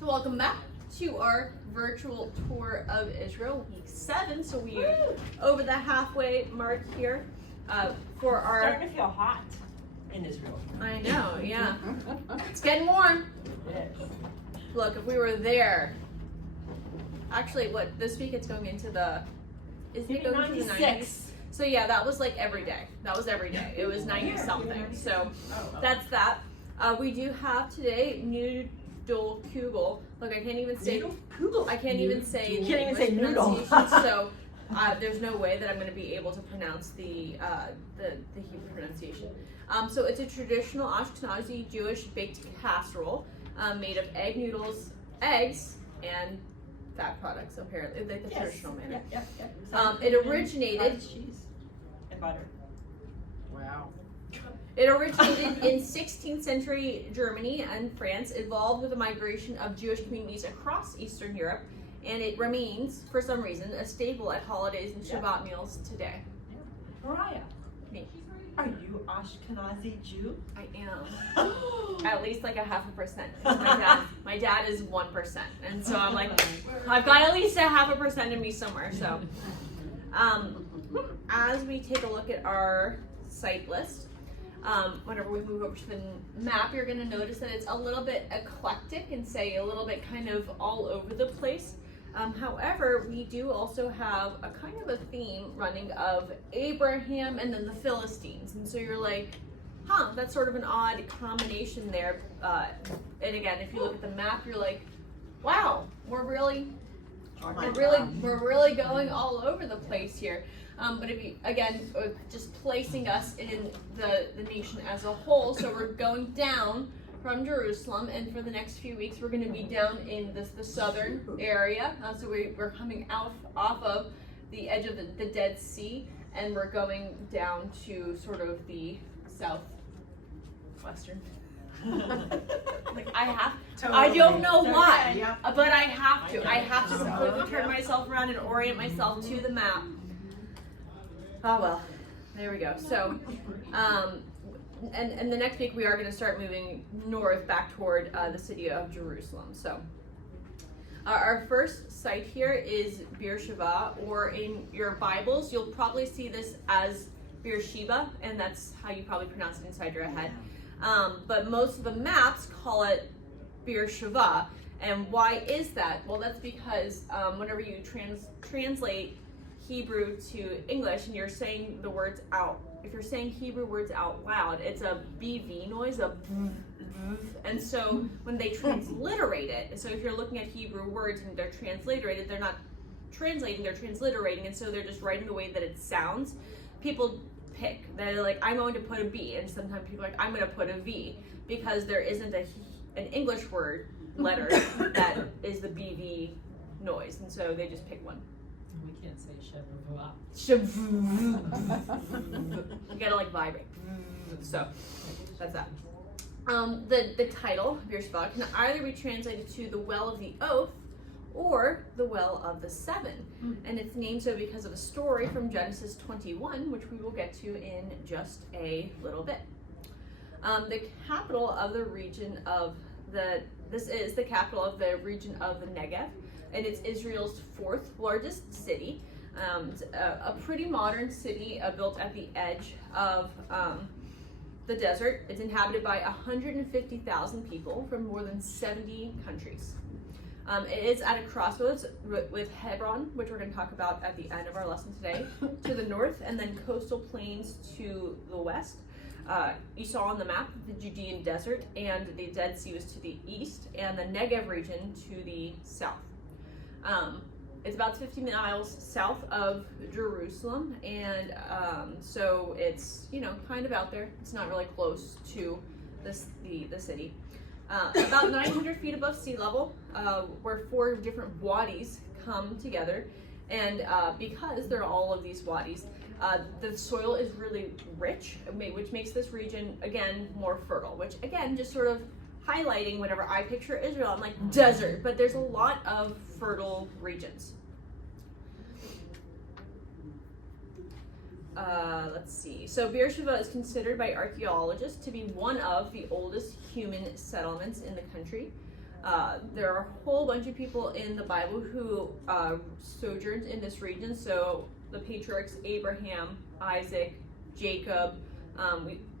So welcome back to our virtual tour of Israel, week 7. So we are over the halfway mark here for our. Starting to feel hot in Israel. I know, yeah. It's getting warm. It is. Look, if we were there, actually, what this week it's going into the. Isn't it going into the 90s? So yeah, that was like every day. That was every day. It was 90 something. So that's that. We do have today noodle kugel. Look, I can't even say. I can't even say. You can't even say noodle. So there's no way that I'm going to be able to pronounce the Hebrew pronunciation. So it's a traditional Ashkenazi Jewish baked casserole made of egg noodles, eggs, and fat products. Apparently, like the traditional manner. Yeah. It originated. Cheese and butter. Wow. It originated in 16th century Germany and France, evolved with the migration of Jewish communities across Eastern Europe, and it remains, for some reason, a staple at holidays and Shabbat meals today. Mariah, Me. are you Ashkenazi Jew? I am. At least like 0.5%. My dad is 1%, and so I'm like, I've got at least 0.5% in me somewhere. So, as we take a look at our site list. Whenever we move over to the map, you're going to notice that it's a little bit eclectic and say a little bit kind of all over the place. However, we do also have a kind of a theme running of Abraham and then the Philistines. And so you're like, that's sort of an odd combination there. And again, if you look at the map, you're like, wow, we're really going all over the place here. But if you, again, just placing us in the nation as a whole, so we're going down from Jerusalem, and for the next few weeks, we're going to be down in the southern area. So we're coming off of the edge of the Dead Sea, and we're going down to sort of the southwestern. Like I have to. I don't know why, but I have to. I have to completely turn myself around and orient myself to the map. Oh well, there we go. So, and the next week we are going to start moving north back toward the city of Jerusalem. So, our first site here is Beersheba, or in your Bibles, you'll probably see this as Beersheba, and that's how you probably pronounce it inside your head. But most of the maps call it Beersheba, and why is that? Well, that's because whenever you translate Hebrew to English and you're saying the words out, if you're saying Hebrew words out loud, it's a BV noise, and so when they transliterate it, so if you're looking at Hebrew words and they're transliterated, they're not translating, they're transliterating, and so they're just writing the way that it sounds. People pick, they're like, I'm going to put a B, and sometimes people are like, I'm going to put a V, because there isn't an English word letter that is the BV noise, and so they just pick one. We can't say You gotta like vibrate. So that's that. The title Beersheba can either be translated to the Well of the Oath or the Well of the Seven, and it's named so because of a story from Genesis 21, which we will get to in just a little bit. The capital of the region of this is the capital of the region of the Negev, and it's Israel's 4th largest city. A pretty modern city built at the edge of the desert. It's inhabited by 150,000 people from more than 70 countries. It is at a crossroads with Hebron, which we're going to talk about at the end of our lesson today, to the north, and then coastal plains to the west. You saw on the map the Judean desert, and the Dead Sea was to the east, and the Negev region to the south. It's about 50 miles south of Jerusalem, and so it's, kind of out there. It's not really close to the city. About 900 feet above sea level, where 4 different wadis come together, and because there are all of these wadis, the soil is really rich, which makes this region, again, more fertile, which, again, just sort of highlighting whenever I picture Israel, I'm like, desert, but there's a lot of fertile regions. Let's see. So Beersheba is considered by archaeologists to be one of the oldest human settlements in the country. There are a whole bunch of people in the Bible who sojourned in this region. So the patriarchs Abraham, Isaac, Jacob,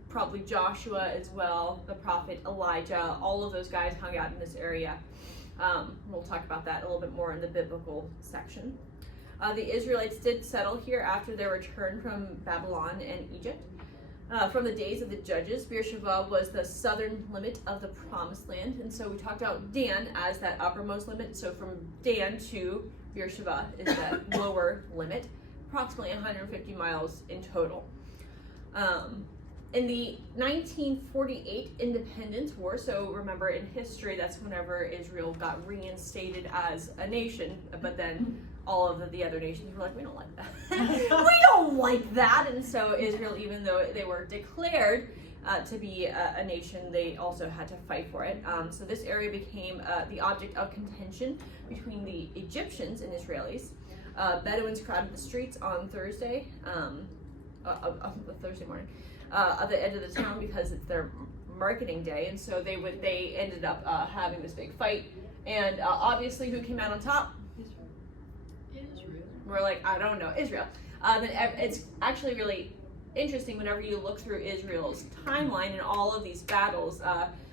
probably Joshua as well, the prophet Elijah, all of those guys hung out in this area. We'll talk about that a little bit more in the biblical section. The Israelites did settle here after their return from Babylon and Egypt. From the days of the judges, Beersheba was the southern limit of the promised land. And so we talked about Dan as that uppermost limit. So from Dan to Beersheba is that lower limit, approximately 150 miles in total. In the 1948 Independence War, so remember in history, that's whenever Israel got reinstated as a nation, but then all of the other nations were like, we don't like that. We don't like that. And so Israel, even though they were declared to be a nation, they also had to fight for it. So this area became the object of contention between the Egyptians and Israelis. Bedouins crowded the streets on Thursday, Thursday morning, at the end of the town because it's their marketing day, and so they ended up having this big fight. And obviously, who came out on top? Israel. We're like, I don't know, Israel. It's actually really interesting whenever you look through Israel's timeline and all of these battles,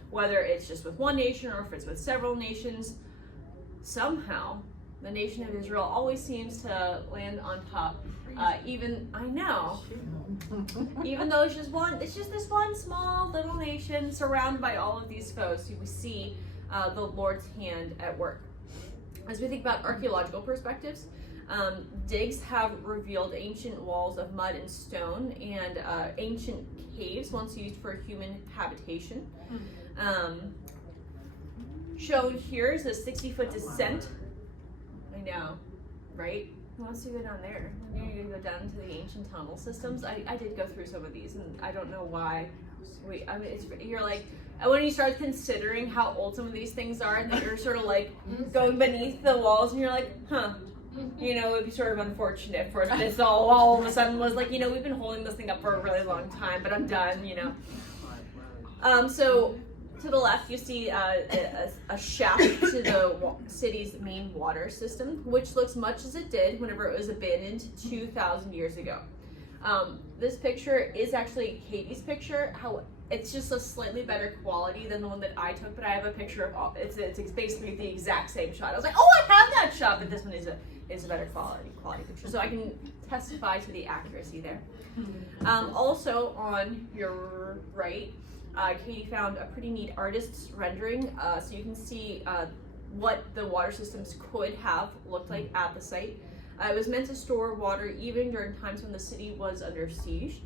whether it's just with one nation or if it's with several nations, somehow the nation of Israel always seems to land on top. Even though it's just this one small little nation surrounded by all of these foes, we see the Lord's hand at work. As we think about archaeological perspectives, digs have revealed ancient walls of mud and stone and ancient caves once used for human habitation. Shown here is a 60-foot descent. I know, right? Who wants to go down there? You're going to go down into the ancient tunnel systems. I did go through some of these, and I don't know why. You're like, and when you start considering how old some of these things are, and that you're sort of like going beneath the walls, and you're like, huh. It would be sort of unfortunate for this all of a sudden was like, we've been holding this thing up for a really long time, but I'm done, So to the left, you see a shaft to the city's main water system, which looks much as it did whenever it was abandoned 2,000 years ago. This picture is actually Katie's picture. It's just a slightly better quality than the one that I took, but I have a picture of all. It's basically the exact same shot. I was like, oh, I have that shot, but this one is a better quality picture, so I can testify to the accuracy there. Also on your right, Katie found a pretty neat artist's rendering, so you can see what the water systems could have looked like at the site. It was meant to store water even during times when the city was under siege.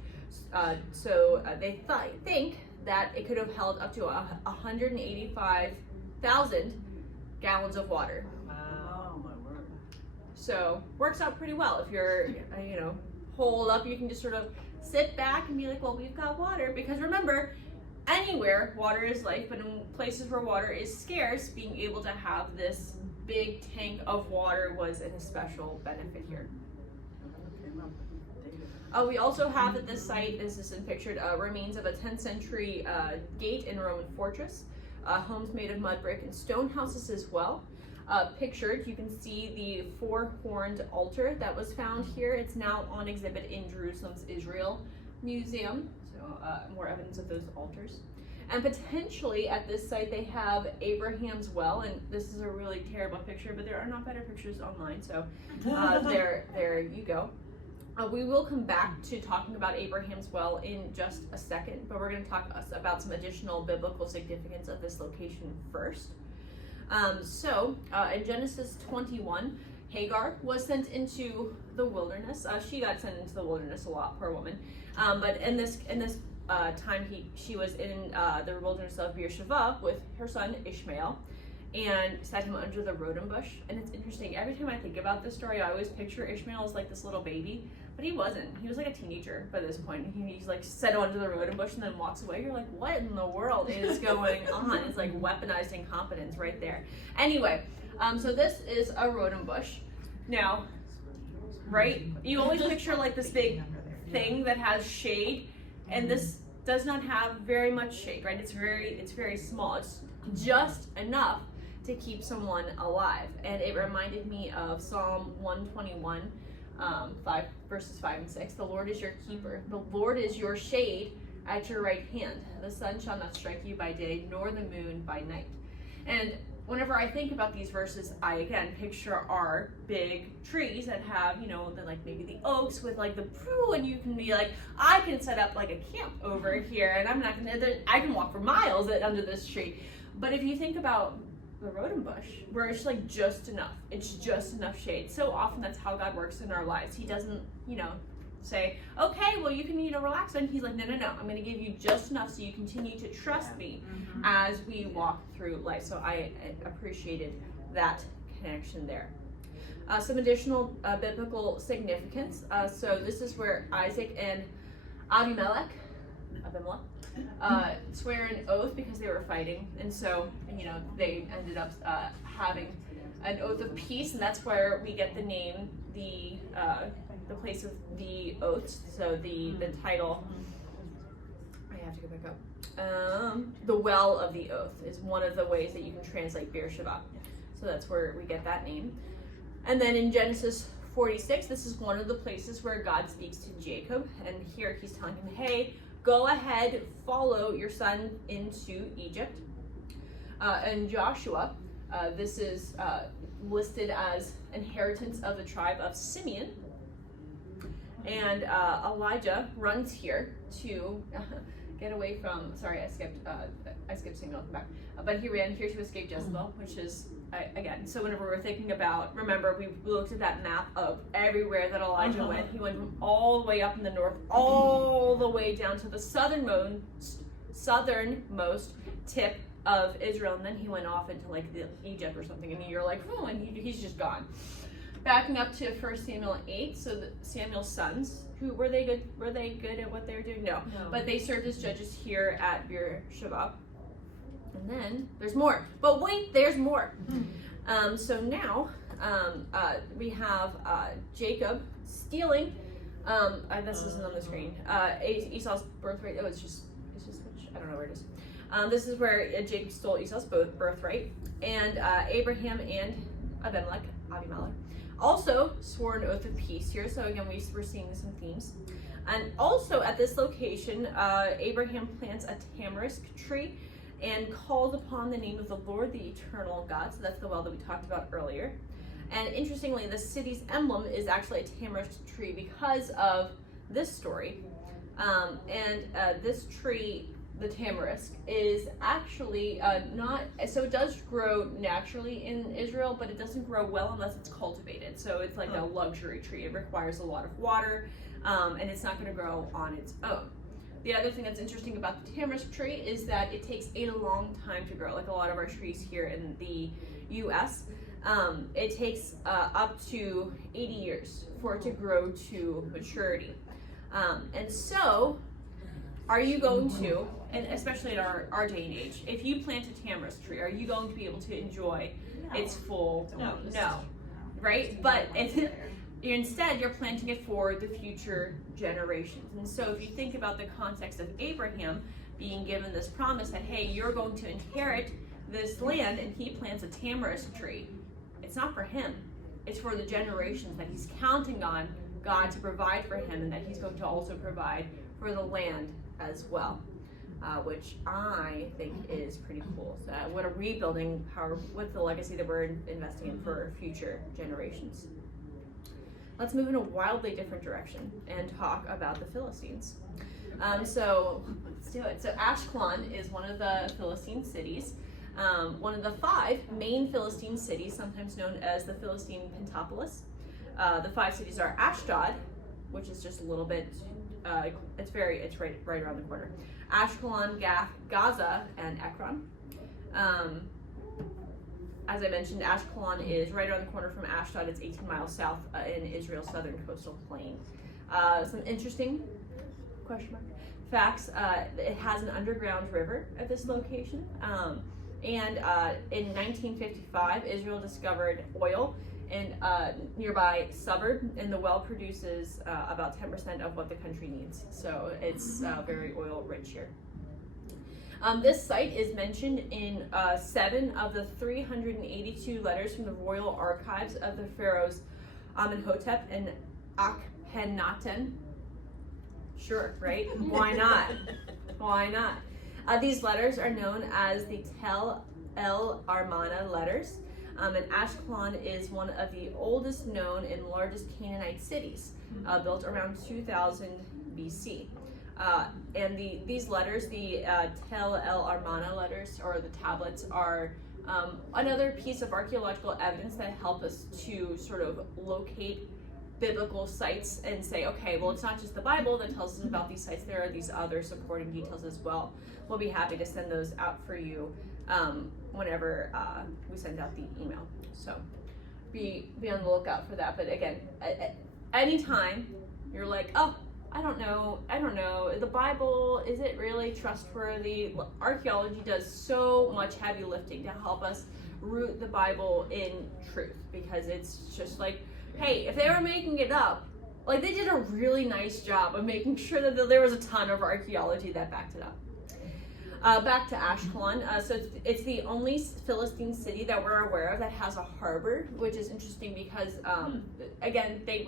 So they think that it could have held up to 185,000 gallons of water. Wow, my word. So works out pretty well. If you're, holed up, you can just sort of sit back and be like, well, we've got water. Because remember, anywhere water is life, but in places where water is scarce, being able to have this big tank of water was an especial benefit here. We also have at this site, this is pictured, remains of a 10th century gate in a Roman fortress, homes made of mud brick and stone houses as well. Pictured, you can see the four-horned altar that was found here. It's now on exhibit in Jerusalem's Israel Museum, so more evidence of those altars. And potentially at this site they have Abraham's well, and this is a really terrible picture, but there are not better pictures online, so there you go. We will come back to talking about Abraham's well in just a second, but we're going to talk about some additional biblical significance of this location first. In Genesis 21, Hagar was sent into the wilderness. She got sent into the wilderness a lot, poor woman. But in this time, she was in the wilderness of Beersheba with her son Ishmael, and set him under the rodim bush. And it's interesting, every time I think about this story, I always picture Ishmael as like this little baby, but he wasn't. He was like a teenager by this point. He's like set under the rodim bush and then walks away. You're like, what in the world is going on? It's like weaponized incompetence right there. Anyway, so this is a rodim bush. Now, right, you always picture like this big thing that has shade, and this does not have very much shade, right? It's very small. It's just enough to keep someone alive. And it reminded me of Psalm 121, 5 and 6. The Lord is your keeper. The Lord is your shade at your right hand. The sun shall not strike you by day, nor the moon by night. And whenever I think about these verses, I again picture our big trees that have, like maybe the oaks with like the prue, and you can be like, I can set up like a camp over here, and I can walk for miles under this tree. But if you think about the rodent bush, where it's like just enough, it's just enough shade. So often that's how God works in our lives. He doesn't, say, okay, well you can, relax. And he's like, no, I'm going to give you just enough so you continue to trust me as we walk through life. So I appreciated that connection there. Some additional biblical significance. So this is where Isaac and Abimelech swear an oath because they were fighting. And so, they ended up having an oath of peace. And that's where we get the name, the place of the oaths. So the title, I have to go back up. The well of the oath is one of the ways that you can translate Beersheba. So that's where we get that name. And then in Genesis 46, this is one of the places where God speaks to Jacob. And here he's telling him, hey, go ahead, follow your son into Egypt. And Joshua, this is listed as inheritance of the tribe of Simeon. And Elijah runs here to get away from, I skipped Samuel back. But he ran here to escape Jezebel, which is, again, so whenever we're thinking about, remember, we looked at that map of everywhere that Elijah went. He went from all the way up in the north, all the way down to the southernmost tip of Israel, and then he went off into like Egypt or something, and you're like, oh, and he's just gone. Backing up to 1 Samuel 8, so Samuel's sons, were they good at what they were doing? No. But they served as judges here at Beersheba. And then there's more. But wait, there's more. So now we have Jacob stealing. This isn't on the screen. Esau's birthright. Oh, it's just I don't know where it is. This is where Jacob stole Esau's birthright, and Abraham and Abimelech also swore an oath of peace here. So again, we're seeing some themes. And also at this location, Abraham plants a tamarisk tree and calls upon the name of the Lord, the eternal God. So that's the well that we talked about earlier. And interestingly, the city's emblem is actually a tamarisk tree because of this story. This tree, the tamarisk, is actually so it does grow naturally in Israel, but it doesn't grow well unless it's cultivated. So it's like a luxury tree. It requires a lot of water, and it's not going to grow on its own. The other thing that's interesting about the tamarisk tree is that it takes a long time to grow, like a lot of our trees here in the U.S. It takes up to 80 years for it to grow to maturity. And so, are you going to, and especially in our day and age, if you plant a tamarisk tree, are you going to be able to enjoy its full? No, right? But instead, you're planting it for the future generations. And so if you think about the context of Abraham being given this promise that, hey, you're going to inherit this land, and he plants a tamarisk tree, it's not for him. It's for the generations that he's counting on God to provide for him, and that he's going to also provide for the land as well, which I think is pretty cool. So what a rebuilding power, what's the legacy that we're investing in for future generations. Let's move in a wildly different direction and talk about the Philistines. So let's do it. So Ashkelon is one of the Philistine cities, one of the 5 main Philistine cities, sometimes known as the Philistine Pentapolis. The 5 cities are Ashdod, which is just a little bit, it's right around the corner. Ashkelon, Gath, Gaza, and Ekron. As I mentioned, Ashkelon is right around the corner from Ashdod. It's 18 miles south in Israel's southern coastal plain. Some interesting facts. It has an underground river at this location. And in 1955, Israel discovered oil in a nearby suburb, and the well produces about 10% of what the country needs. So it's very oil rich here. This site is mentioned in 7 of the 382 letters from the royal archives of the pharaohs Amenhotep and Akhenaten. Sure, right? Why not? Why not? These letters are known as the Tel El Armana letters, and Ashkelon is one of the oldest known and largest Canaanite cities, built around 2000 BC. And these letters, the Tel El Armana letters, or the tablets, are another piece of archaeological evidence that help us to sort of locate biblical sites and say, okay, well, it's not just the Bible that tells us about these sites. There are these other supporting details as well. We'll be happy to send those out for you whenever we send out the email. So be on the lookout for that. But again, anytime you're like, oh, I don't know, the Bible, is it really trustworthy? Archaeology does so much heavy lifting to help us root the Bible in truth, because it's just like, hey, if they were making it up, like, they did a really nice job of making sure that there was a ton of archaeology that backed it up. Back to Ashkelon. So it's the only Philistine city that we're aware of that has a harbor, which is interesting because, again, they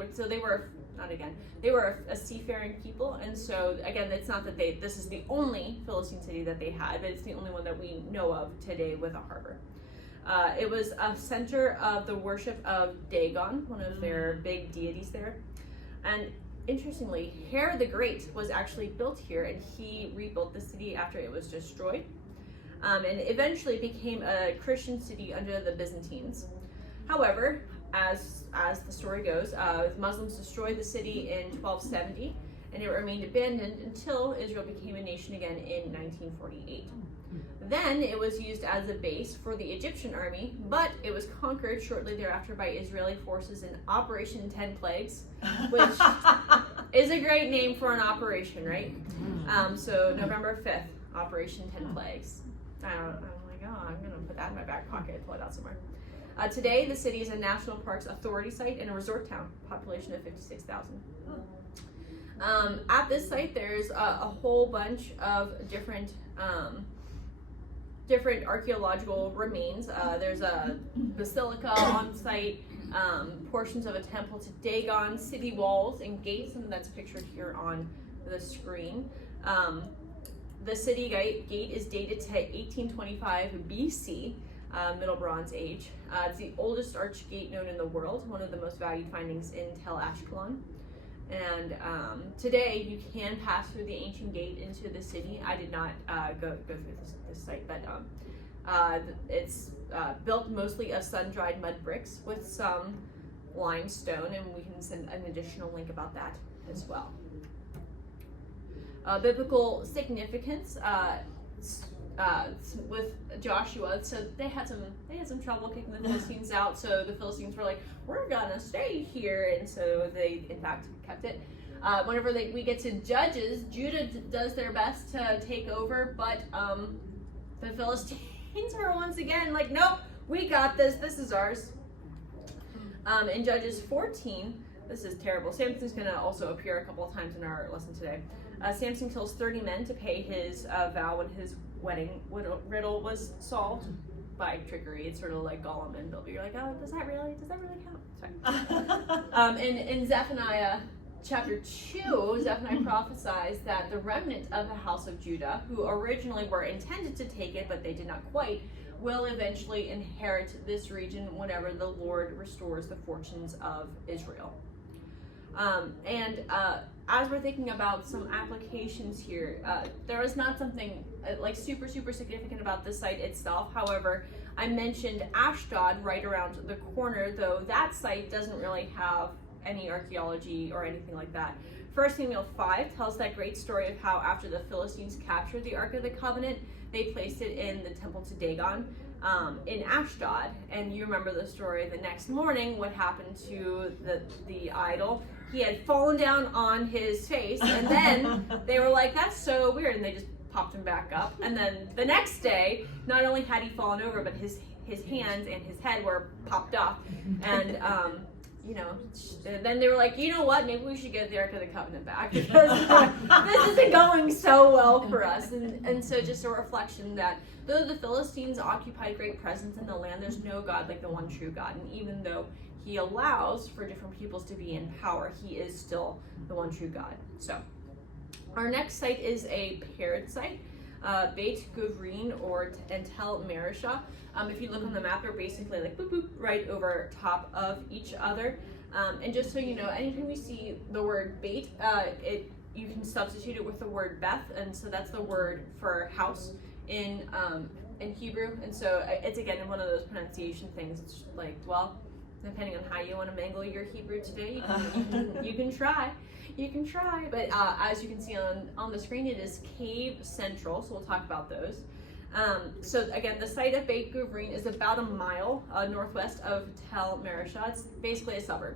were a seafaring people, and so again, it's not that this is the only Philistine city that they had, but it's the only one that we know of today with a harbor. It was a center of the worship of Dagon, one of their big deities there. And interestingly, Herod the Great was actually built here, and he rebuilt the city after it was destroyed. And eventually became a Christian city under the Byzantines. However, as the story goes, Muslims destroyed the city in 1270, and it remained abandoned until Israel became a nation again in 1948. Then it was used as a base for the Egyptian army, but it was conquered shortly thereafter by Israeli forces in Operation 10 Plagues, which is a great name for an operation, right? So November 5th, Operation 10 Plagues. I'm like, oh, I'm going to put that in my back pocket and pull it out somewhere. Today, the city is a National Parks Authority site and a resort town, population of 56,000. At this site, there's a whole bunch of different archaeological remains. There's a basilica on site, portions of a temple to Dagon, city walls and gates, and that's pictured here on the screen. The city gate is dated to 1825 BC, Middle Bronze Age. It's the oldest arch gate known in the world, one of the most valued findings in Tel Ashkelon. And today you can pass through the ancient gate into the city. I did not go through this site, but it's built mostly of sun-dried mud bricks with some limestone, and we can send an additional link about that as well. Biblical significance with Joshua, so they had some trouble kicking the Philistines out. So the Philistines were like, "We're gonna stay here," and so they, in fact, kept it. Whenever we get to Judges, Judah does their best to take over, but the Philistines were once again like, "Nope, we got this. This is ours." In Judges 14, this is terrible. Samson's gonna also appear a couple of times in our lesson today. Samson kills 30 men to pay his vow when his wedding riddle was solved by trickery. It's sort of like Gollum and Bilbo. You're like, oh, does that really count? Sorry. In Zephaniah chapter 2, Zephaniah prophesies that the remnant of the house of Judah, who originally were intended to take it, but they did not quite, will eventually inherit this region whenever the Lord restores the fortunes of Israel. As we're thinking about some applications here, there is not something like super significant about the site itself. However, I mentioned Ashdod right around the corner, though that site doesn't really have any archaeology or anything like that. 1 Samuel 5 tells that great story of how after the Philistines captured the Ark of the Covenant, they placed it in the temple to Dagon in Ashdod. And you remember the story the next morning, what happened to the idol. He had fallen down on his face, and then they were like, that's so weird, and they just popped him back up. And then the next day, not only had he fallen over, but his hands and his head were popped off. And then they were like, you know what, maybe we should get the Ark of the Covenant back because this isn't going so well for us. And so just a reflection that though the Philistines occupied great presence in the land, there's no God like the one true God. And even though he allows for different peoples to be in power, he is still the one true God. So our next site is a paired site, Beit Guvrin and Tel Marisha. If you look on the map, they're basically like boop, boop, right over top of each other. And just so you know, anytime you see the word Beit, you can substitute it with the word Beth, and so that's the word for house in Hebrew. And so it's again one of those pronunciation things. It's just like, well, depending on how you want to mangle your Hebrew today, you can try. You can try, but as you can see on the screen, it is Cave Central, so we'll talk about those. So again, the site of Beit Guvrin is about a mile northwest of Tel Marisha. It's basically a suburb.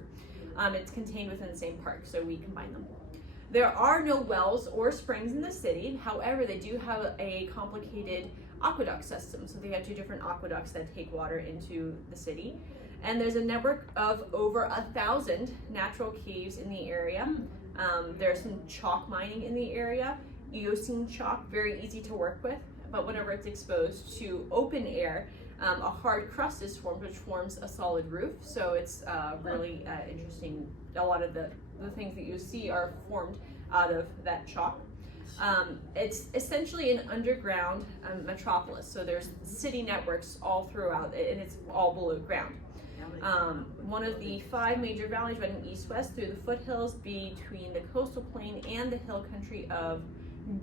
It's contained within the same park, so we combine them. There are no wells or springs in the city. However, they do have a complicated aqueduct system. So they have 2 different aqueducts that take water into the city. And there's a network of over 1,000 natural caves in the area. There's some chalk mining in the area. Eocene chalk, very easy to work with, but whenever it's exposed to open air, a hard crust is formed, which forms a solid roof. So it's really interesting. A lot of the things that you see are formed out of that chalk. It's essentially an underground metropolis. So there's city networks all throughout, and it's all below ground. One of the 5 major valleys running east-west through the foothills between the coastal plain and the hill country of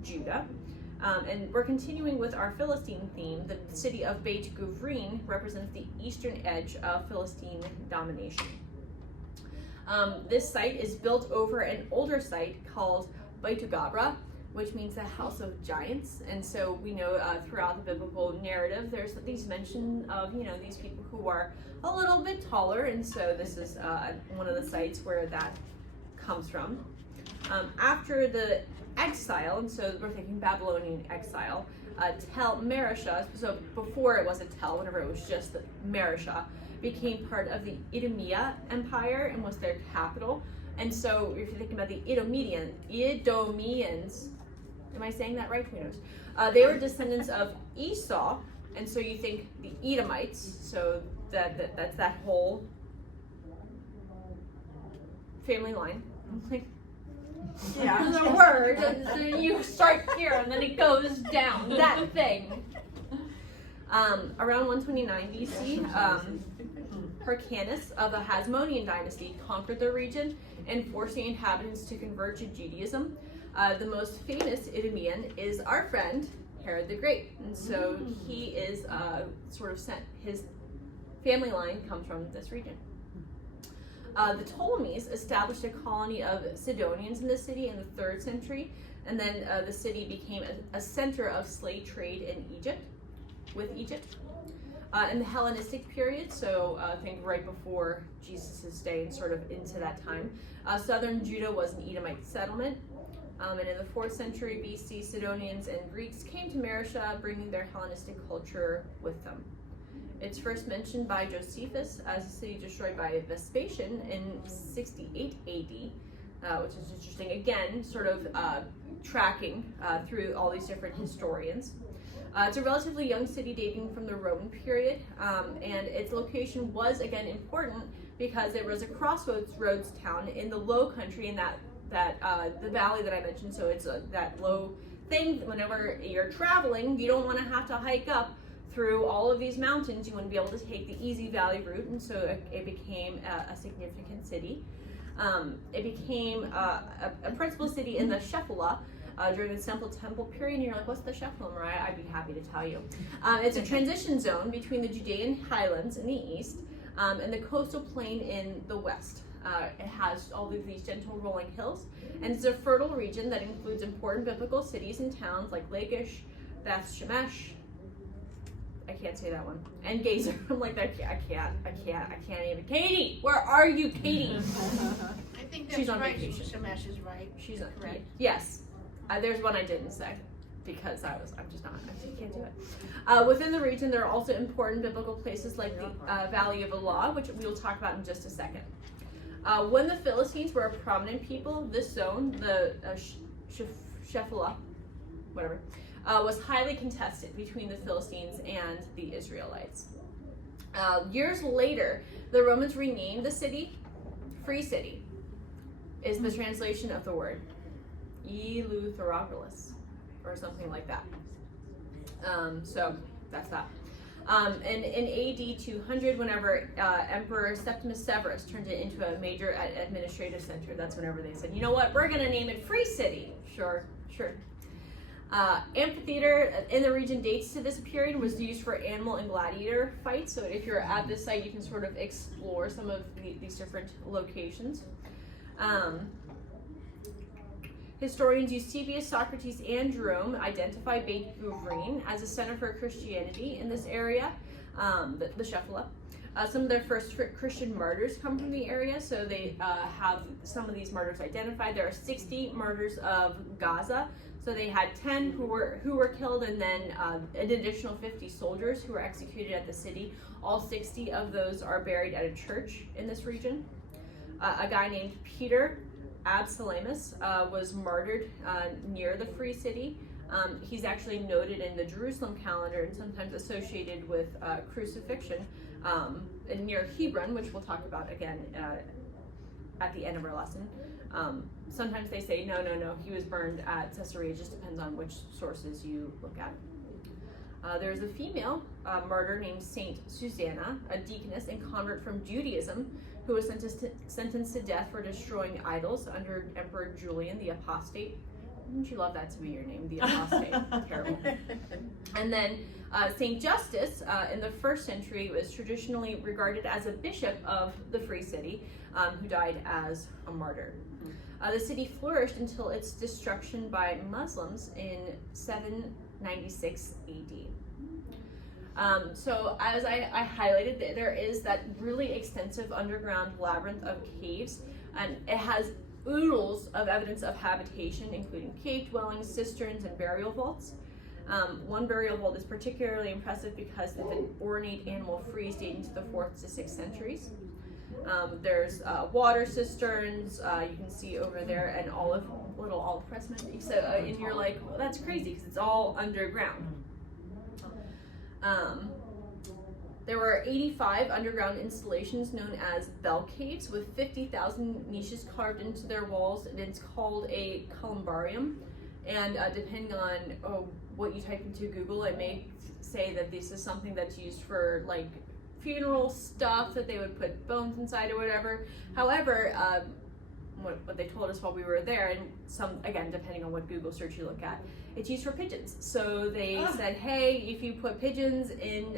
Judah. And we're continuing with our Philistine theme. The city of Beit Guvrin represents the eastern edge of Philistine domination. This site is built over an older site called Beit Gabra, which means the house of giants. And so we know throughout the biblical narrative, there's these mention of, these people who are a little bit taller. And so this is one of the sites where that comes from. After the exile, and so we're thinking Babylonian exile, Tel Marisha, so before it was a Tel, whenever it was just the Marisha, became part of the Edomia Empire and was their capital. And so if you're thinking about the Edomians, am I saying that right? Who knows? They were descendants of Esau, and so you think the Edomites, so that's that whole family line. Yeah. The word, and you start here and then it goes down, that thing. Around 129 BC, Hyrcanus of the Hasmonean dynasty conquered the region and forced the inhabitants to convert to Judaism. The most famous Idumean is our friend Herod the Great, and so he is sort of sent, his family line comes from this region. The Ptolemies established a colony of Sidonians in the city in the 3rd century, and then the city became a center of slave trade in Egypt. In the Hellenistic period, so I think right before Jesus' day and sort of into that time, southern Judah was an Edomite settlement. And in the 4th century BC, Sidonians and Greeks came to Marisha, bringing their Hellenistic culture with them. It's first mentioned by Josephus as a city destroyed by Vespasian in 68 AD, which is interesting. Again, sort of tracking through all these different historians. It's a relatively young city dating from the Roman period, and its location was, again, important because it was a crossroads town in the Low Country in the valley that I mentioned. So it's that low thing. Whenever you're traveling, you don't want to have to hike up through all of these mountains. You want to be able to take the easy valley route, and so it became a significant city. It became a principal city in the Shephelah during the Temple period. And you're like, what's the Shephelah, Mariah? I'd be happy to tell you. It's a transition zone between the Judean highlands in the east and the coastal plain in the west. It has all of these gentle rolling hills, and it's a fertile region that includes important biblical cities and towns like Lachish, Beth Shemesh, I can't say that one, and Gazer. I'm like, I can't even. Katie, where are you, Katie? I think that's She's on right. vacation. Shemesh is right. She's on, correct. Yes. There's one I didn't say because I can't do it. Within the region, there are also important biblical places like the Valley of Elah, which we will talk about in just a second. When the Philistines were a prominent people, this zone, the Shephelah, whatever, was highly contested between the Philistines and the Israelites. Years later, the Romans renamed the city Free City, is the translation of the word. Eleutheropolis, or something like that. So that's that. And in AD 200, whenever Emperor Septimus Severus turned it into a major administrative center, that's whenever they said, you know what, we're going to name it Free City. Sure. Amphitheater in the region dates to this period, was used for animal and gladiator fights. So if you're at this site, you can sort of explore some of these different locations. Historians Eusebius, Socrates, and Jerome identify Beit Berean as a center for Christianity in this area, the Shephelah. Some of their first Christian martyrs come from the area, so they have some of these martyrs identified. There are 60 martyrs of Gaza, so they had 10 who were killed, and then an additional 50 soldiers who were executed at the city. All 60 of those are buried at a church in this region. A guy named Peter Absalamus was martyred near the Free City. He's actually noted in the Jerusalem calendar and sometimes associated with crucifixion near Hebron, which we'll talk about again at the end of our lesson. Sometimes they say, no, he was burned at Caesarea. It just depends on which sources you look at. There's a female martyr named Saint Susanna, a deaconess and convert from Judaism, who was sentenced to death for destroying idols under Emperor Julian the Apostate. Wouldn't you love that to be your name, the Apostate? Terrible. And then Saint Justus, in the 1st century, was traditionally regarded as a bishop of the Free City, who died as a martyr. The city flourished until its destruction by Muslims in 796 AD. So as I highlighted, there is that really extensive underground labyrinth of caves, and it has oodles of evidence of habitation, including cave dwellings, cisterns, and burial vaults. One burial vault is particularly impressive because it's an ornate animal frieze dating to the 4th to 6th centuries. There's water cisterns, you can see over there, and little olive press maybe. So, and you're like, well, that's crazy because it's all underground. There were 85 underground installations known as bell caves with 50,000 niches carved into their walls, and it's called a columbarium. And depending on what you type into Google, it may say that this is something that's used for like funeral stuff, that they would put bones inside or whatever. However, what they told us while we were there, and some, again, depending on what Google search you look at, it's used for pigeons. So they said, hey, if you put pigeons in,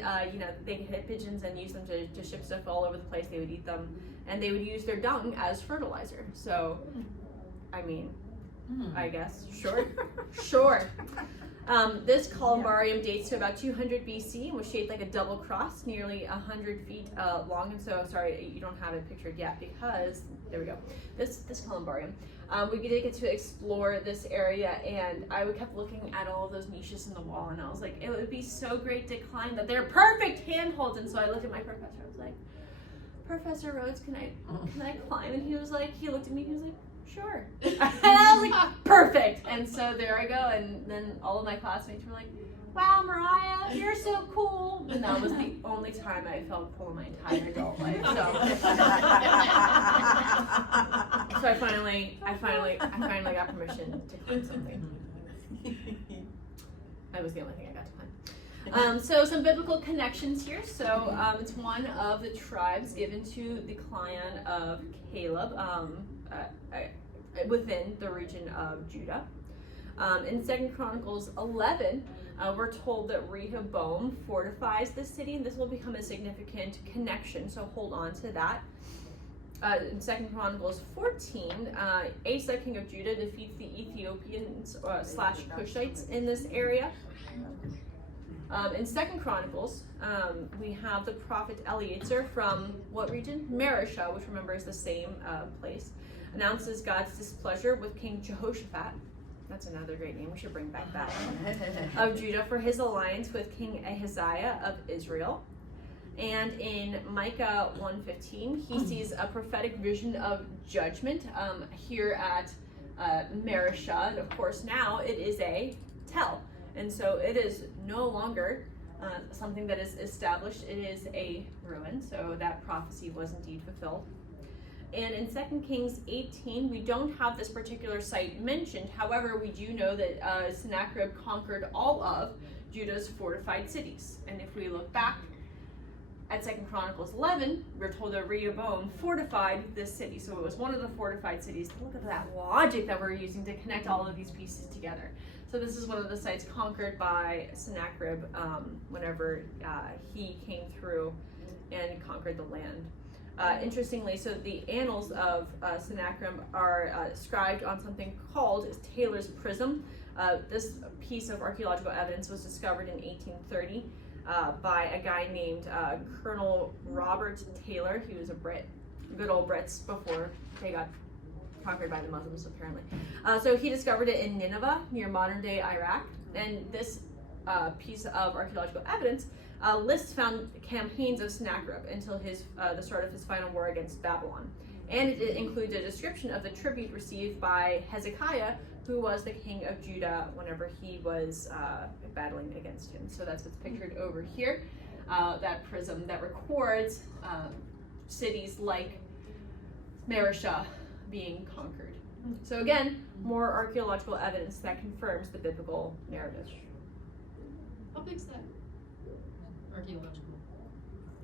they could hit pigeons and use them to ship stuff all over the place. They would eat them, and they would use their dung as fertilizer. So, I mean, I guess, sure. This columbarium dates to about 200 BC and was shaped like a double cross, nearly 100 feet long. And so, sorry, you don't have it pictured yet because, there we go, this columbarium. We did get to explore this area, and I kept looking at all of those niches in the wall, and I was like, it would be so great to climb that. They're perfect handholds. And so I looked at my professor, I was like, Professor Rhodes, can I climb? And he looked at me, he was like, sure. And I was like, perfect. And so there I go. And then all of my classmates were like, wow, Mariah, you're so cool. And that was the only time I felt cool in my entire adult life. So I finally got permission to climb something. That was the only thing I got to climb. So some biblical connections here. So it's one of the tribes given to the clan of Caleb. Within the region of Judah. In 2 Chronicles 11, we're told that Rehoboam fortifies the city, and this will become a significant connection, so hold on to that. In 2 Chronicles 14, Asa, king of Judah, defeats the Ethiopians / Cushites in this area. In 2 Chronicles, we have the prophet Eleazar from what region? Marishah, which remember is the same place. Announces God's displeasure with King Jehoshaphat. That's another great name. We should bring back that. Of Judah for his alliance with King Ahaziah of Israel. And in Micah 1:15, he sees a prophetic vision of judgment here at Mariah. And of course, now it is a tell. And so it is no longer something that is established. It is a ruin. So that prophecy was indeed fulfilled. And in 2 Kings 18, we don't have this particular site mentioned. However, we do know that Sennacherib conquered all of Judah's fortified cities. And if we look back at 2 Chronicles 11, we're told that Rehoboam fortified this city. So it was one of the fortified cities. Look at that logic that we're using to connect all of these pieces together. So this is one of the sites conquered by Sennacherib whenever he came through and conquered the land. Interestingly, so the annals of Sennacherib are scribed on something called Taylor's Prism. This piece of archaeological evidence was discovered in 1830 by a guy named Colonel Robert Taylor. He was a Brit, good old Brits before they got conquered by the Muslims, apparently. So he discovered it in Nineveh, near modern-day Iraq. And this piece of archaeological evidence lists found campaigns of Sennacherib until the start of his final war against Babylon. And it includes a description of the tribute received by Hezekiah, who was the king of Judah whenever he was battling against him. So that's what's pictured over here, that prism that records cities like Mariah being conquered. So again, more archaeological evidence that confirms the biblical narrative. How big's that? Archaeological.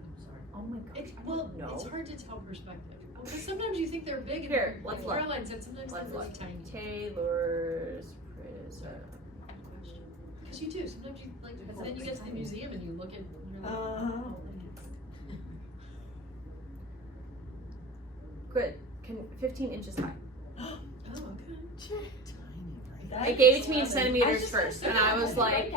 I'm sorry. Oh my gosh, It's hard to tell perspective. Because sometimes you think they're big. Here, let's look. Caroline said sometimes they're really tiny. Taylor's Prism. Because you do. Sometimes you like, but then you get to the museum and you look at. Good. 15 inches high. Oh, okay. It gave it to me in centimeters first, and I was like,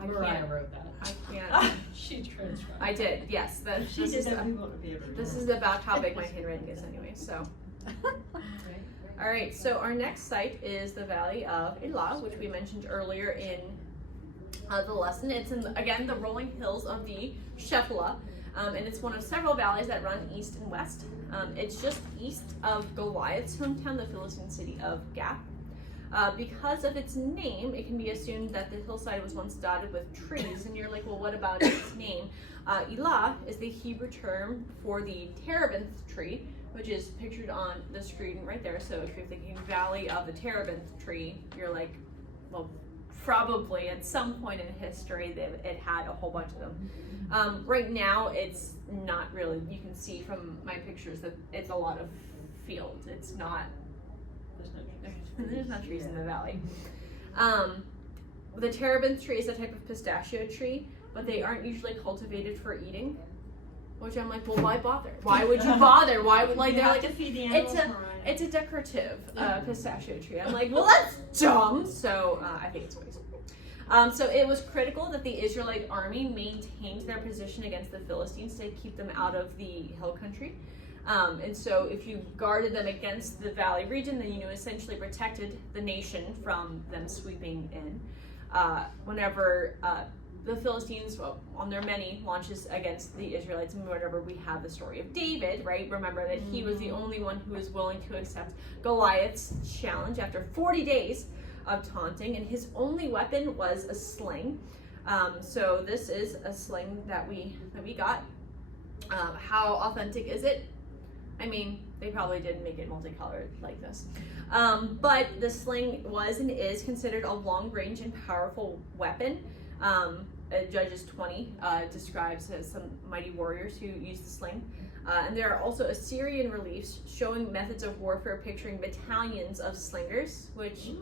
Mariah wrote that. I can't. She transcribed. I did, yes. She did that. We won't be able to read This it. is about how big my handwriting is anyway, so. All right, so our next site is the Valley of Elah, which we mentioned earlier in the lesson. It's in, again, the rolling hills of the Shephelah, and it's one of several valleys that run east and west. It's just east of Goliath's hometown, the Philistine city of Gath. Because of its name, it can be assumed that the hillside was once dotted with trees, and you're like, well, what about its name? Elah is the Hebrew term for the terebinth tree, which is pictured on the screen right there. So if you're thinking Valley of the Terebinth tree, you're like, well, probably at some point in history it had a whole bunch of them. Right now, it's not really. You can see from my pictures that it's a lot of fields. It's not. There's no trees in the valley. The terebinth tree is a type of pistachio tree, but they aren't usually cultivated for eating. Which I'm like, well, why bother? Why would you bother? Why would they're like it's a decorative pistachio tree. I'm like, well, that's dumb. So I think it's waste. So it was critical that the Israelite army maintained their position against the Philistines to keep them out of the hill country. And so if you guarded them against the valley region, then you essentially protected the nation from them sweeping in. Whenever the Philistines, well, on their many launches against the Israelites, and whenever we have the story of David, right? Remember that he was the only one who was willing to accept Goliath's challenge after 40 days of taunting, and his only weapon was a sling. So this is a sling that we got. How authentic is it? I mean, they probably did make it multicolored like this. But the sling was and is considered a long-range and powerful weapon. Judges 20 describes some mighty warriors who used the sling. And there are also Assyrian reliefs showing methods of warfare picturing battalions of slingers, which,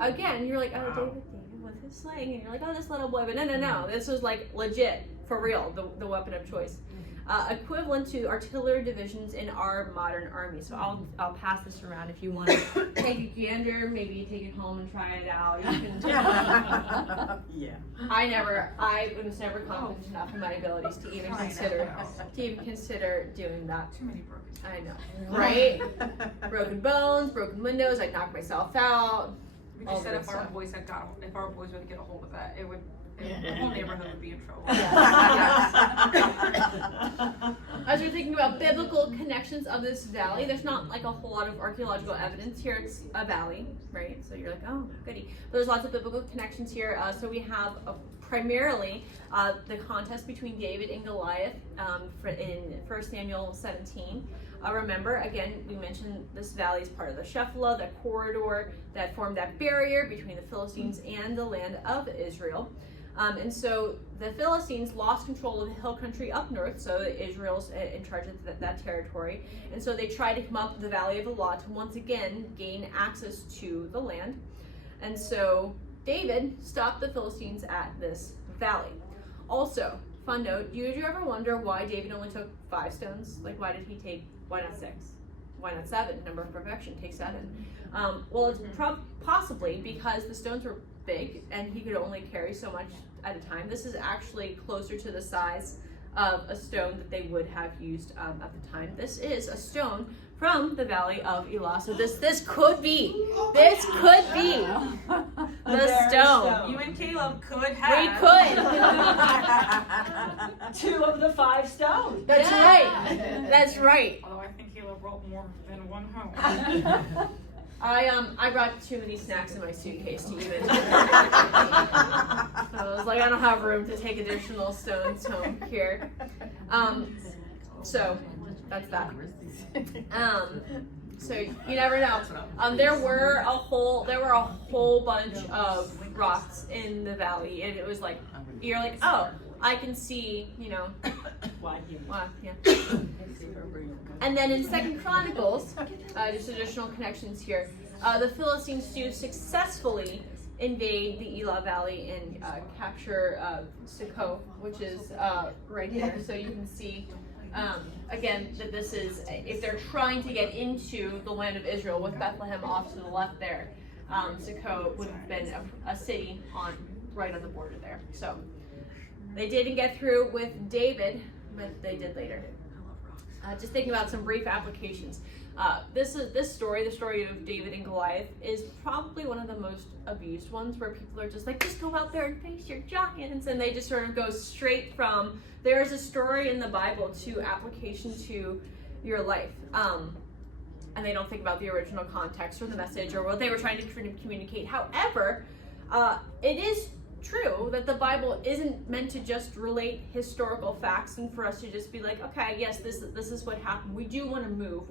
again, you're like, oh, David with his sling, and you're like, oh, this little boy. But no, this was like legit, for real, the weapon of choice. Equivalent to artillery divisions in our modern army. So I'll pass this around if you want to take a gander, maybe take it home and try it out. You can. Yeah. I was never confident enough in my abilities to even consider doing that. Too many broken. I know, right? Broken bones, broken windows. I'd knock myself out. We just said if our boys would get a hold of that, it would The whole neighborhood would be in trouble. As we're thinking about biblical connections of this valley, there's not like a whole lot of archaeological evidence here. It's a valley, right? So you're like, oh, goody. But there's lots of biblical connections here. So we have primarily the contest between David and Goliath in 1 Samuel 17. Remember, again, we mentioned this valley is part of the Shephelah, that corridor that formed that barrier between the Philistines and the land of Israel. And so the Philistines lost control of the hill country up north, so Israel's in charge of that territory. And so they tried to come up the Valley of Elah to once again gain access to the land. And so David stopped the Philistines at this valley. Also, fun note, did you ever wonder why David only took 5 stones? Like, why not 6? Why not 7? Number of perfection, take 7. Well, it's possibly because the stones were big and he could only carry so much at a time. This is actually closer to the size of a stone that they would have used at the time. This is a stone from the Valley of Elah. So this could be the stone. You and Caleb could have. We could. 2 of the 5 stones. That's right. That's right. Although I think Caleb wrote more than one home. I brought too many snacks in my suitcase to even. So I was like, I don't have room to take additional stones home here. So that's that. So you never know. There were a whole bunch of rocks in the valley, and it was like you're like, oh, I can see, wow, yeah. And then in 2 Chronicles, just additional connections here, the Philistines do successfully invade the Elah Valley and capture Succoth, which is right here. So you can see, again, that this is, if they're trying to get into the land of Israel with Bethlehem off to the left there, Succoth would have been a city right on the border there. So they didn't get through with David, but they did later. Just thinking about some brief applications. This story, the story of David and Goliath, is probably one of the most abused ones, where people are just like, just go out there and face your giants, and they just sort of go straight from there's a story in the Bible to application to your life. And they don't think about the original context or the message or what they were trying to communicate. However, it is true that the Bible isn't meant to just relate historical facts and for us to just be like, okay, yes, this is what happened. We do want to move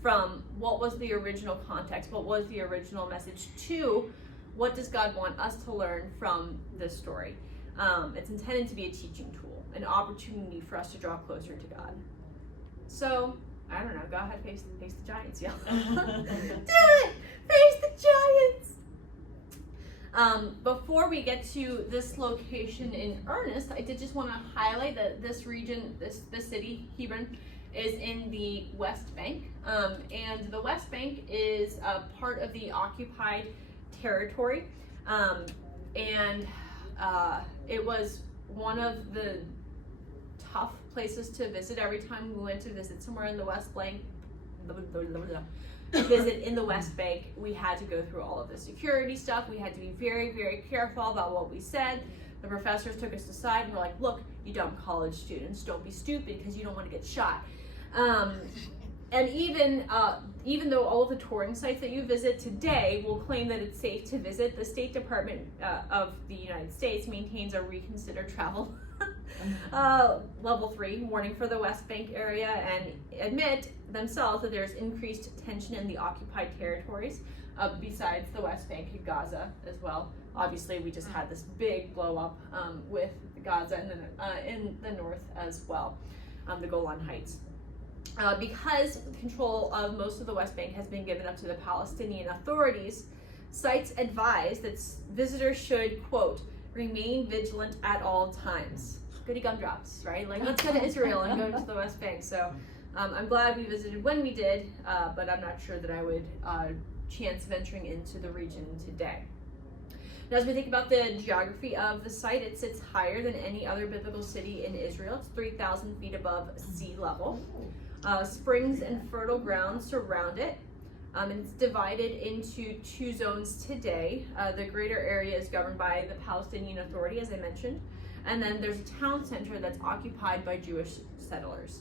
from what was the original context, what was the original message, to what does God want us to learn from this story. It's intended to be a teaching tool, an opportunity for us to draw closer to God. So I don't know, go ahead, face the giants, y'all. Do it! Face the giants! Before we get to this location in earnest, I did just want to highlight that this region, this city, Hebron, is in the West Bank. And the West Bank is a part of the occupied territory. It was one of the tough places to visit. Every time we went to visit somewhere in the West Bank, visit in the West Bank, we had to go through all of the security stuff. We had to be very, very careful about what we said. The professors took us aside and were like, look, you dumb college students, don't be stupid because you don't want to get shot. And even though all of the touring sites that you visit today will claim that it's safe to visit, the State Department of the United States maintains a reconsider travel level 3 warning for the West Bank area, and admit themselves that there's increased tension in the occupied territories besides the West Bank and Gaza as well. Obviously, we just had this big blow up with Gaza in the north as well, the Golan Heights. Because control of most of the West Bank has been given up to the Palestinian authorities, sites advise that visitors should, quote, remain vigilant at all times. Goody gumdrops, right? Like, let's go to Israel and go to the West Bank. So I'm glad we visited when we did, but I'm not sure that I would chance venturing into the region today. Now, as we think about the geography of the site, it sits higher than any other biblical city in Israel. It's 3,000 feet above sea level. Springs and fertile ground surround it. And it's divided into 2 zones today. The greater area is governed by the Palestinian Authority, as I mentioned, and then there's a town center that's occupied by Jewish settlers.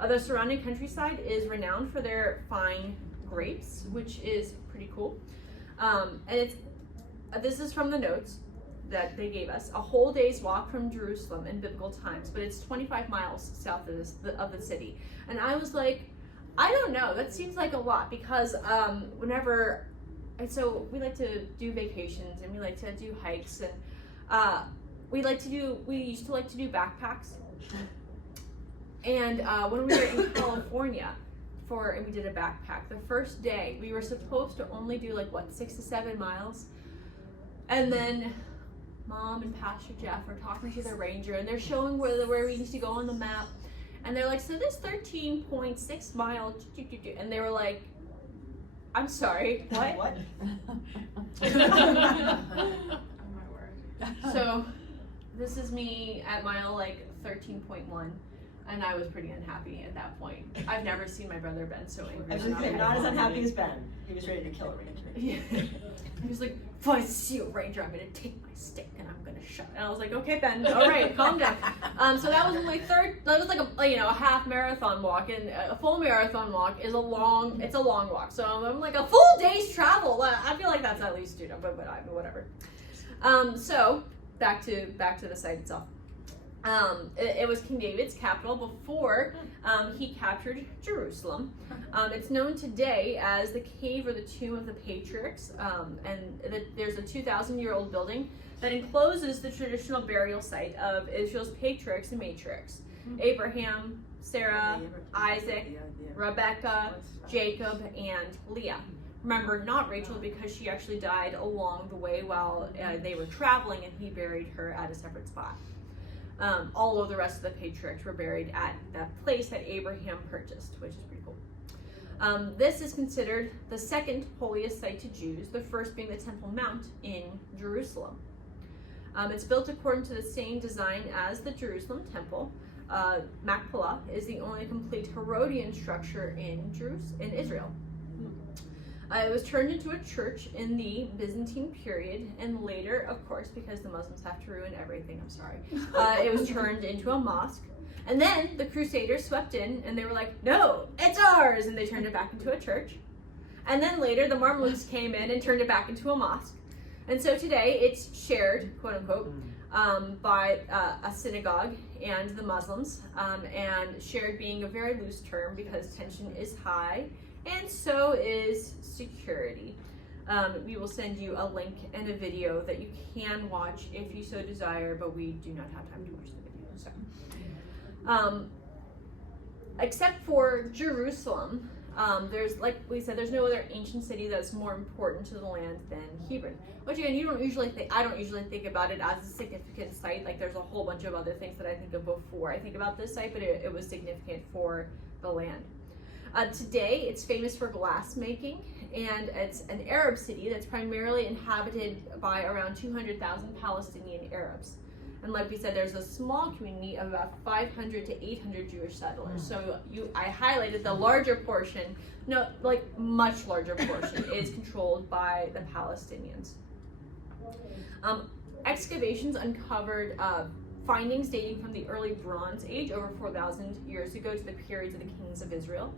The surrounding countryside is renowned for their fine grapes, which is pretty cool. And this is from the notes that they gave us. A whole day's walk from Jerusalem in biblical times, but it's 25 miles south of the city. And I was like, I don't know, that seems like a lot, because so we like to do vacations and we like to do hikes, and we used to like to do backpacks. And when we were in California and we did a backpack, the first day we were supposed to only do 6 to 7 miles, and then Mom and Pastor Jeff are talking to the ranger and they're showing where we need to go on the map, and they're like, so this 13.6 mile, and they were like, I'm sorry, what? What? Oh my word. So this is me at mile 13.1, and I was pretty unhappy at that point. I've never seen my brother Ben so angry. I was gonna say, not as unhappy as Ben. He was ready to kill a ranger. Yeah. He was like, if I see a ranger, I'm gonna take my stick and I'm gonna shot. And I was like, okay, Ben, all right, calm down. So that was my that was like a half marathon walk, and a full marathon walk is it's a long walk. So I'm like a full day's travel. I feel like that's at least, but whatever. So back to the site itself. It was King David's capital before he captured Jerusalem. It's known today as the cave or the tomb of the patriarchs, and there's a 2,000-year-old building that encloses the traditional burial site of Israel's patriarchs and matriarchs: Abraham, Sarah, Isaac, Rebecca, Jacob, and Leah. Remember, not Rachel, because she actually died along the way while they were traveling, and he buried her at a separate spot. All of the rest of the patriarchs were buried at that place that Abraham purchased, which is pretty cool. This is considered the second holiest site to Jews, the first being the Temple Mount in Jerusalem. It's built according to the same design as the Jerusalem Temple. Machpelah is the only complete Herodian structure in Israel. It was turned into a church in the Byzantine period, and later, of course, because the Muslims have to ruin everything, I'm sorry, it was turned into a mosque. And then the Crusaders swept in, and they were like, no, it's ours, and they turned it back into a church. And then later, the Mamelukes came in and turned it back into a mosque. And so today, it's shared, quote unquote, by a synagogue and the Muslims, and shared being a very loose term because tension is high, and so is security. We will send you a link and a video that you can watch if you so desire, but we do not have time to watch the video. So, except for Jerusalem, there's, like we said, there's no other ancient city that's more important to the land than Hebron. Which again, I don't usually think about it as a significant site. Like, there's a whole bunch of other things that I think of before I think about this site, but it was significant for the land. Today, it's famous for glass making, and it's an Arab city that's primarily inhabited by around 200,000 Palestinian Arabs. And like we said, there's a small community of about 500 to 800 Jewish settlers. So I highlighted the larger portion, much larger portion, is controlled by the Palestinians. Excavations uncovered findings dating from the early Bronze Age, over 4,000 years ago, to the periods of the kings of Israel.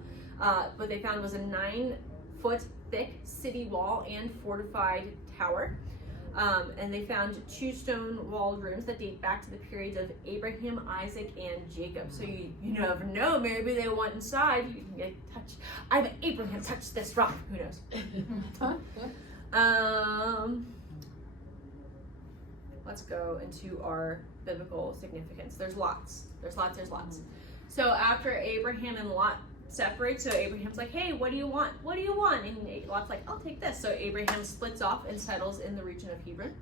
What they found was a 9-foot thick city wall and fortified tower. And they found 2 stone walled rooms that date back to the periods of Abraham, Isaac, and Jacob. So you never know, maybe they went inside. You can get touched. Abraham touched this rock. Who knows? Let's go into our biblical significance. There's lots. So after Abraham and Lot separate, so Abraham's like, hey, what do you want? And Lot's like, I'll take this. So Abraham splits off and settles in the region of Hebron.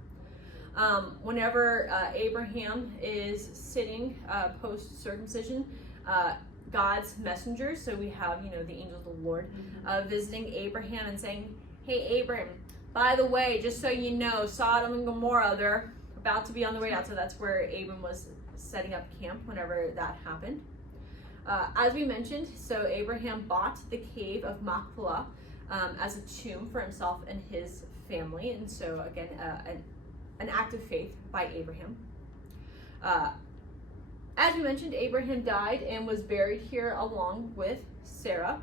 Whenever Abraham is sitting post-circumcision, God's messengers, so we have, the angels of the Lord, visiting Abraham and saying, hey, Abraham, by the way, just so you know, Sodom and Gomorrah, they're about to be on the way out. So that's where Abram was setting up camp whenever that happened. As we mentioned, so Abraham bought the cave of Machpelah as a tomb for himself and his family. And so again, an act of faith by Abraham. As we mentioned, Abraham died and was buried here along with Sarah.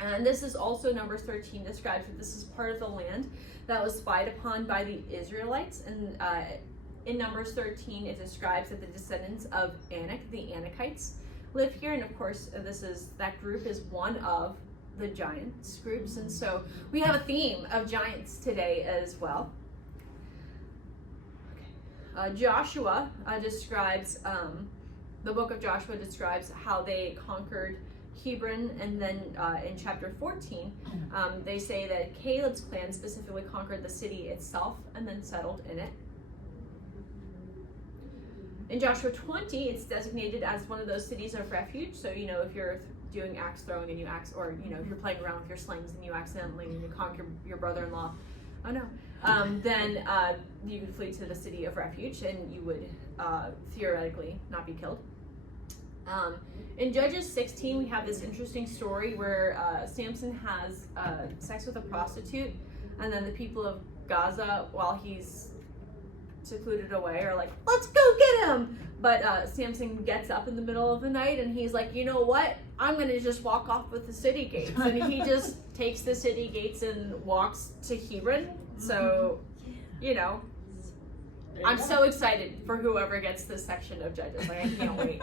And this is also, Numbers 13 describes that this is part of the land that was spied upon by the Israelites. And in Numbers 13, it describes that the descendants of Anak, the Anakites, live here. And of course, that group is one of the giants groups. And so we have a theme of giants today as well. Joshua describes, the book of Joshua describes how they conquered Hebron, and then in chapter 14, they say that Caleb's clan specifically conquered the city itself and then settled in it. In Joshua 20, it's designated as one of those cities of refuge. So, if you're doing axe throwing and or, if you're playing around with your slings and you accidentally conquer your brother-in-law, oh no, then you could flee to the city of refuge and you would theoretically not be killed. In Judges 16, we have this interesting story where Samson has sex with a prostitute, and then the people of Gaza, while he's secluded away, are like, let's go get him! But Samson gets up in the middle of the night and he's like, you know what? I'm going to just walk off with the city gates. And he just takes the city gates and walks to Hebron. So, I'm so excited for whoever gets this section of Judges. I can't wait.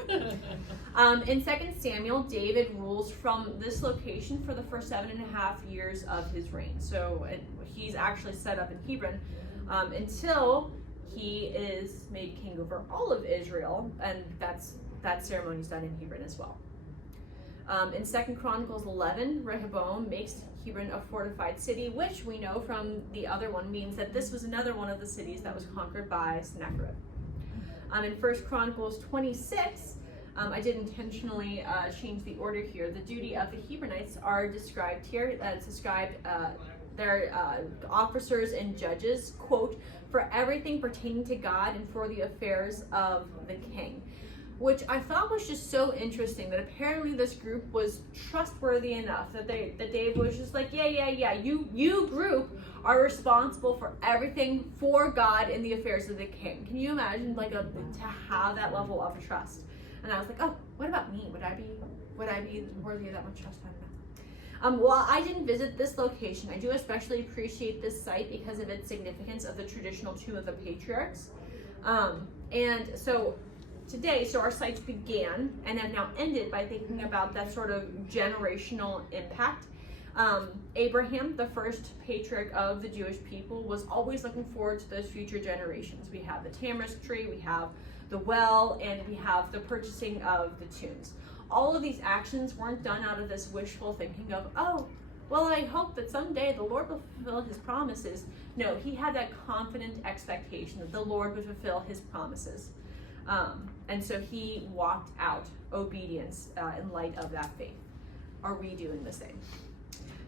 In 2 Samuel, David rules from this location for the first 7.5 years of his reign. So he's actually set up in Hebron until he is made king over all of Israel, and that ceremony is done in Hebron as well. In 2 Chronicles 11, Rehoboam makes Hebron a fortified city, which we know from the other one means that this was another one of the cities that was conquered by Sennacherib. In 1 Chronicles 26, I did intentionally change the order here. The duty of the Hebronites are described here. It's described, they're officers and judges, quote, for everything pertaining to God and for the affairs of the king. Which I thought was just so interesting, that apparently this group was trustworthy enough that Dave was just like, yeah, you group are responsible for everything for God and the affairs of the king. Can you imagine to have that level of trust? And I was like, oh, what about me? Would I be worthy of that much trust? I don't know. While I didn't visit this location, I do especially appreciate this site because of its significance of the traditional tomb of the patriarchs. And so today, our sites began and have now ended by thinking about that sort of generational impact. Abraham, the first patriarch of the Jewish people, was always looking forward to those future generations. We have the tamarisk tree, we have the well, and we have the purchasing of the tombs. All of these actions weren't done out of this wishful thinking of, oh, well, I hope that someday the Lord will fulfill his promises. No, he had that confident expectation that the Lord would fulfill his promises. And so he walked out obedience in light of that faith. Are we doing the same?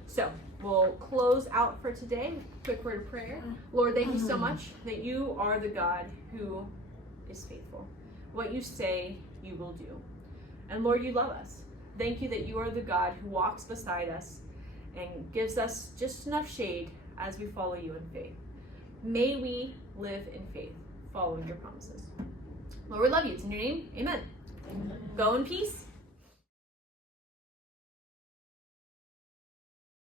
So we'll close out for today. Quick word of prayer. Lord, thank you so much that you are the God who is faithful. What you say, you will do. And Lord, you love us. Thank you that you are the God who walks beside us and gives us just enough shade as we follow you in faith. May we live in faith, following your promises. Lord, we love you. It's in your name. Amen. Go in peace.